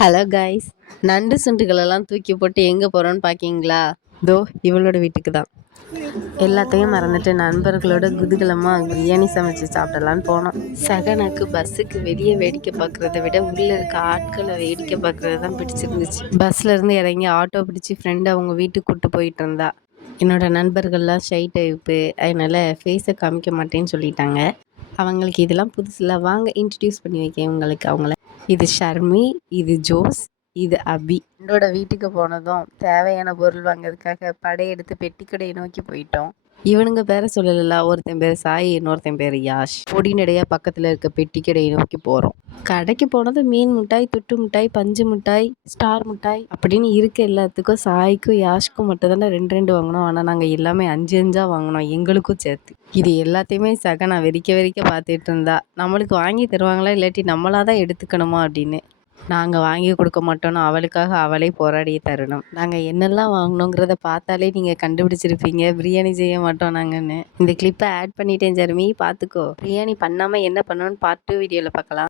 Hello guys, நண்டு சுண்டுகளெல்லாம் தூக்கி போட்டு எங்கே போகிறோன்னு பார்க்கிங்களா? தோ இவளோட வீட்டுக்கு தான். எல்லாத்தையும் மறந்துட்டு நண்பர்களோட குதூகலமாக பிரியாணி சமைச்சு சாப்பிடலான்னு போனோம். சகனுக்கு பஸ்ஸுக்கு வெளியே வேடிக்கை பார்க்குறத விட உள்ளே இருக்க ஆட்களை வேடிக்கை பார்க்குறது தான் பிடிச்சிருந்துச்சு. பஸ்ஸில் இருந்து இறங்கி ஆட்டோ பிடிச்சி ஃப்ரெண்டு அவங்க வீட்டுக்கு கூப்பிட்டு போயிட்டு இருந்தா. என்னோட நண்பர்கள்லாம் ஷை டைப்பு, அதனால் ஃபேஸை காமிக்க மாட்டேன்னு சொல்லிட்டாங்க. அவங்களுக்கு இதெல்லாம் புதுசில் வாங்க இன்ட்ரடியூஸ் பண்ணி வைக்க அவங்கள. இது ஷர்மி, இது ஜோஸ், இது அபி. என்னோட வீட்டுக்கு போனதும் தேவையான பொருள் வாங்கிறதுக்காக படையெடுத்து பெட்டி கடையை நோக்கி போயிட்டோம். இவனுங்க பேரை சொல்லல, ஒருத்தன் பேர் சாய், இன்னொருத்தன் பேர் யாஷ். பொடி நடையா பக்கத்தில் இருக்க பெட்டி கடையை நோக்கி போகிறோம். கடைக்கு போனது மீன் மிட்டாய், துட்டு மிட்டாய், பஞ்சு மிட்டாய், ஸ்டார் மிட்டாய் அப்படின்னு இருக்க எல்லாத்துக்கும் சாய்க்கும் யாஷ்க்கும் மட்டும் தானே 2 வாங்கினோம். ஆனால் நாங்கள் எல்லாமே 5 வாங்கினோம், எங்களுக்கும் சேர்த்து. இது எல்லாத்தையுமே சகனா வெறிக்க பார்த்துட்டு இருந்தா. நம்மளுக்கு வாங்கி தருவாங்களா இல்லாட்டி நம்மளாக தான் எடுத்துக்கணுமா அப்படின்னு. நாங்கள் வாங்கி கொடுக்க மாட்டோன்னு அவளுக்காக அவளே போராடிய தருணம். நாங்கள் என்னெல்லாம் வாங்கினோங்கிறத பார்த்தாலே நீங்கள் கண்டுபிடிச்சிருப்பீங்க பிரியாணி செய்ய மாட்டோம் நாங்கன்னு. இந்த கிளிப்பை ஆட் பண்ணிட்டேன் ஜெர்மி, பார்த்துக்கோ. பிரியாணி பண்ணாமல் என்ன பண்ணணும்னு பார்ட் 2 வீடியோவில் பார்க்கலாம்.